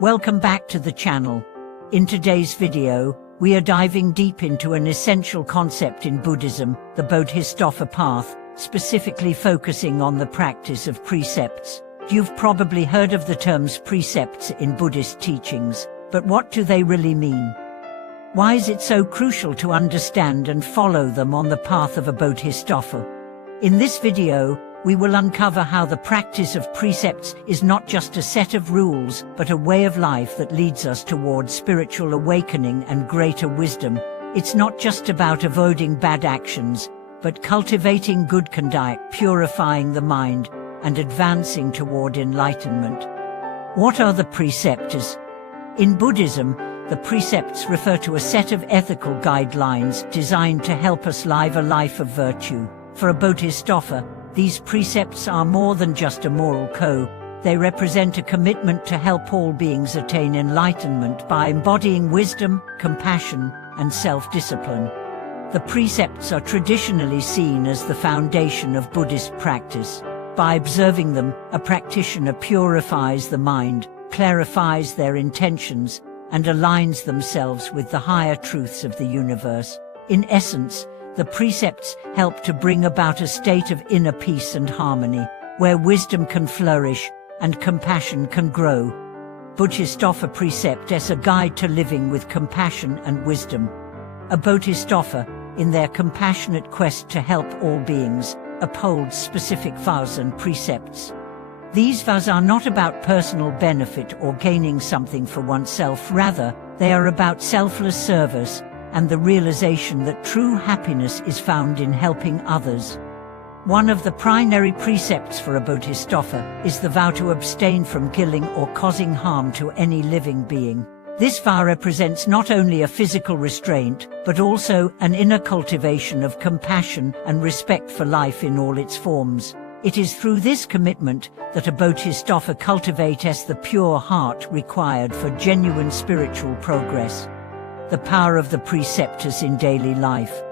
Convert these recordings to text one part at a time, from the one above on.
Welcome back to the channel. In today's video, we are diving deep into an essential concept in Buddhism, the Bodhisattva path, specifically focusing on the practice of precepts. You've probably heard of the terms precepts in Buddhist teachings, but what do they really mean? Why is it so crucial to understand and follow them on the path of a Bodhisattva? In this video, we will uncover how the practice of precepts is not just a set of rules, but a way of life that leads us towards spiritual awakening and greater wisdom. It's not just about avoiding bad actions, but cultivating good conduct, purifying the mind, and advancing toward enlightenment. What are the precepts? In Buddhism, the precepts refer to a set of ethical guidelines designed to help us live a life of virtue. For a Bodhisattva, these precepts are more than just a moral code. They represent a commitment to help all beings attain enlightenment by embodying wisdom, compassion, and self-discipline. The precepts are traditionally seen as the foundation of Buddhist practice. By observing them, a practitioner purifies the mind, clarifies their intentions, and aligns themselves with the higher truths of the universe. In essence, the precepts help to bring about a state of inner peace and harmony, where wisdom can flourish and compassion can grow. Bodhisattva precept as a guide to living with compassion and wisdom. A Bodhisattva, in their compassionate quest to help all beings, upholds specific vows and precepts. These vows are not about personal benefit or gaining something for oneself, rather, they are about selfless service and the realization that true happiness is found in helping others. One of the primary precepts for a Bodhisattva is the vow to abstain from killing or causing harm to any living being. This vow represents not only a physical restraint, but also an inner cultivation of compassion and respect for life in all its forms. It is through this commitment that a Bodhisattva cultivates the pure heart required for genuine spiritual progress. The power of the precepts in daily life.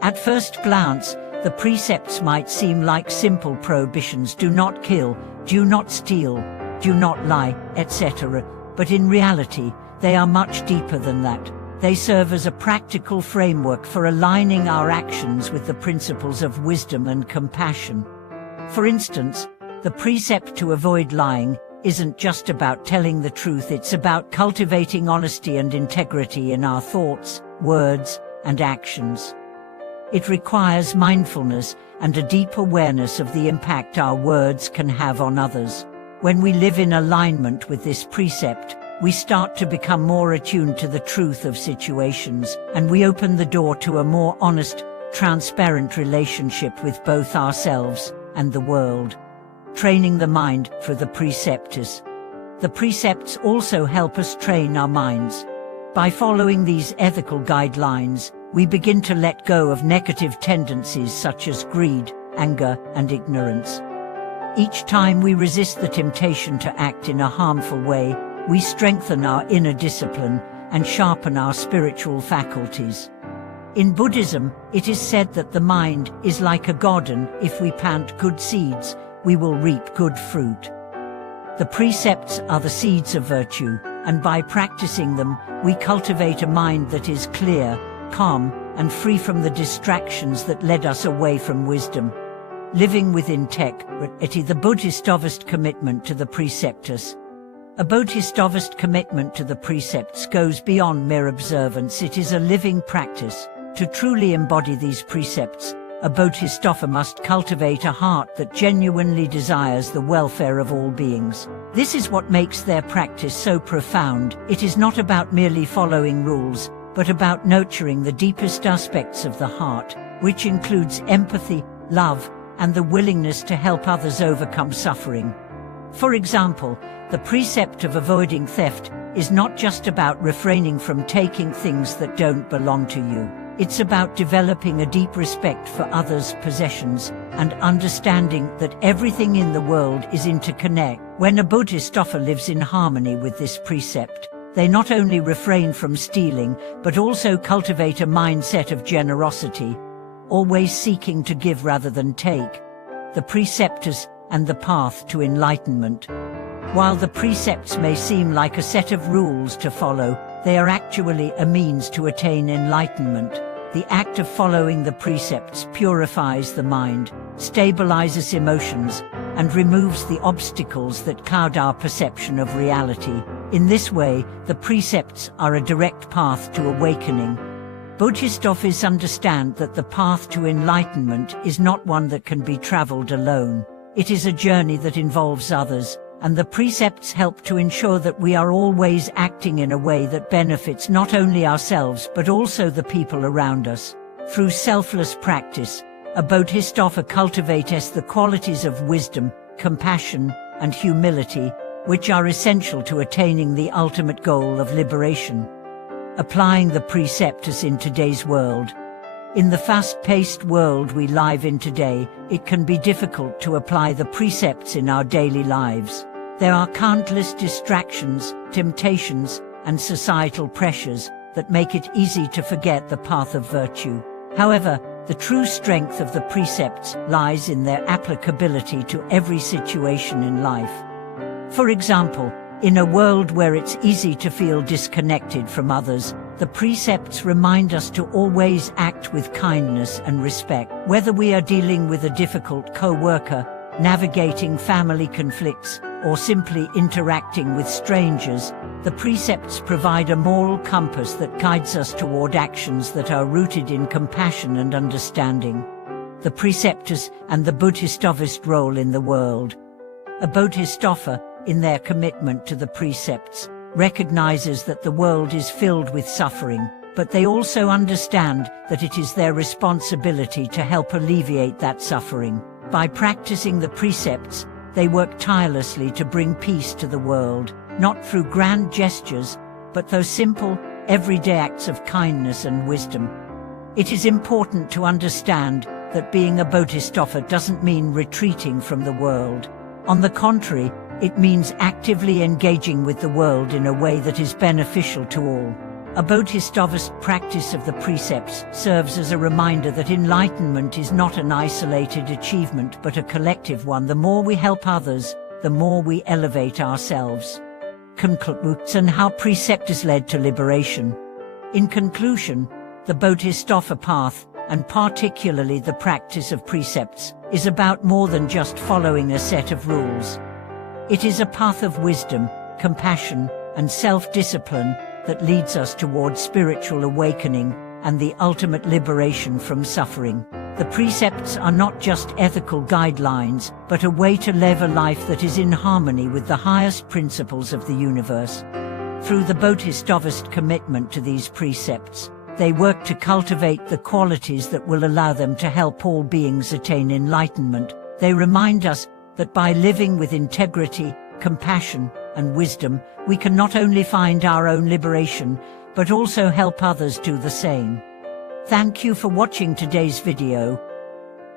At first glance, the precepts might seem like simple prohibitions: do not kill, do not steal, do not lie, etc. But in reality, they are much deeper than that. They serve as a practical framework for aligning our actions with the principles of wisdom and compassion. For instance, the precept to avoid lying isn't just about telling the truth, it's about cultivating honesty and integrity in our thoughts, words, and actions. It requires mindfulness and a deep awareness of the impact our words can have on others. When we live in alignment with this precept, we start to become more attuned to the truth of situations, and we open the door to a more honest, transparent relationship with both ourselves and the world. Training the mind for the precepts. The precepts also help us train our minds. By following these ethical guidelines, we begin to let go of negative tendencies such as greed, anger, and ignorance. Each time we resist the temptation to act in a harmful way, we strengthen our inner discipline and sharpen our spiritual faculties. In Buddhism, it is said that the mind is like a garden. If we plant good seeds, we will reap good fruit. The precepts are the seeds of virtue, and by practicing them, we cultivate a mind that is clear, calm, and free from the distractions that led us away from wisdom. Living with integrity. The Bodhisattva's commitment to the precepts. A Bodhisattva's commitment to the precepts goes beyond mere observance. It is a living practice. To truly embody these precepts, a Bodhisattva must cultivate a heart that genuinely desires the welfare of all beings. This is what makes their practice so profound. It is not about merely following rules, but about nurturing the deepest aspects of the heart, which includes empathy, love, and the willingness to help others overcome suffering. For example, the precept of avoiding theft is not just about refraining from taking things that don't belong to you. It's about developing a deep respect for others' possessions and understanding that everything in the world is interconnected. When a Bodhisattva lives in harmony with this precept, they not only refrain from stealing, but also cultivate a mindset of generosity, always seeking to give rather than take. The precepts and the path to enlightenment. While the precepts may seem like a set of rules to follow, they are actually a means to attain enlightenment. The act of following the precepts purifies the mind, stabilizes emotions, and removes the obstacles that cloud our perception of reality. In this way, the precepts are a direct path to awakening. Bodhisattvas understand that the path to enlightenment is not one that can be traveled alone. It is a journey that involves others, and the precepts help to ensure that we are always acting in a way that benefits not only ourselves but also the people around us. Through selfless practice, a bodhisattva cultivates the qualities of wisdom, compassion, and humility, which are essential to attaining the ultimate goal of liberation. Applying the precepts in today's world. In the fast-paced world we live in today, it can be difficult to apply the precepts in our daily lives. There are countless distractions, temptations, and societal pressures that make it easy to forget the path of virtue. However, the true strength of the precepts lies in their applicability to every situation in life. For example, in a world where it's easy to feel disconnected from others, the precepts remind us to always act with kindness and respect. Whether we are dealing with a difficult co-worker, navigating family conflicts, or simply interacting with strangers, the precepts provide a moral compass that guides us toward actions that are rooted in compassion and understanding. The preceptors and the Bodhisattva's role in the world. A Bodhisattva, in their commitment to the precepts, recognizes that the world is filled with suffering, but they also understand that it is their responsibility to help alleviate that suffering. By practicing the precepts, they work tirelessly to bring peace to the world, not through grand gestures, but through simple, everyday acts of kindness and wisdom. It is important to understand that being a bodhisattva doesn't mean retreating from the world. On the contrary, it means actively engaging with the world in a way that is beneficial to all. A bodhisattva's practice of the precepts serves as a reminder that enlightenment is not an isolated achievement but a collective one. The more we help others, the more we elevate ourselves. Conclusion: how precepts led to liberation. In conclusion, the bodhisattva path, and particularly the practice of precepts, is about more than just following a set of rules. It is a path of wisdom, compassion, and self-discipline that leads us towards spiritual awakening and the ultimate liberation from suffering. The precepts are not just ethical guidelines, but a way to live a life that is in harmony with the highest principles of the universe. Through the Bodhisattva's commitment to these precepts, they work to cultivate the qualities that will allow them to help all beings attain enlightenment. They remind us that by living with integrity, compassion, and wisdom, we can not only find our own liberation, but also help others do the same. Thank you for watching today's video.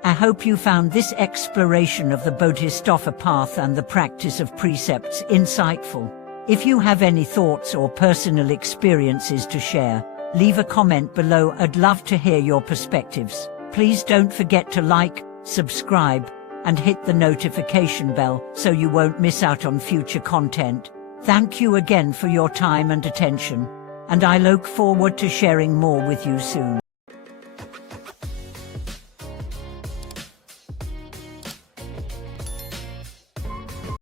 I hope you found this exploration of the Bodhisattva path and the practice of precepts insightful. If you have any thoughts or personal experiences to share, leave a comment below. I'd love to hear your perspectives. Please don't forget to like, subscribe, and hit the notification bell so you won't miss out on future content. Thank you again for your time and attention, and I look forward to sharing more with you soon.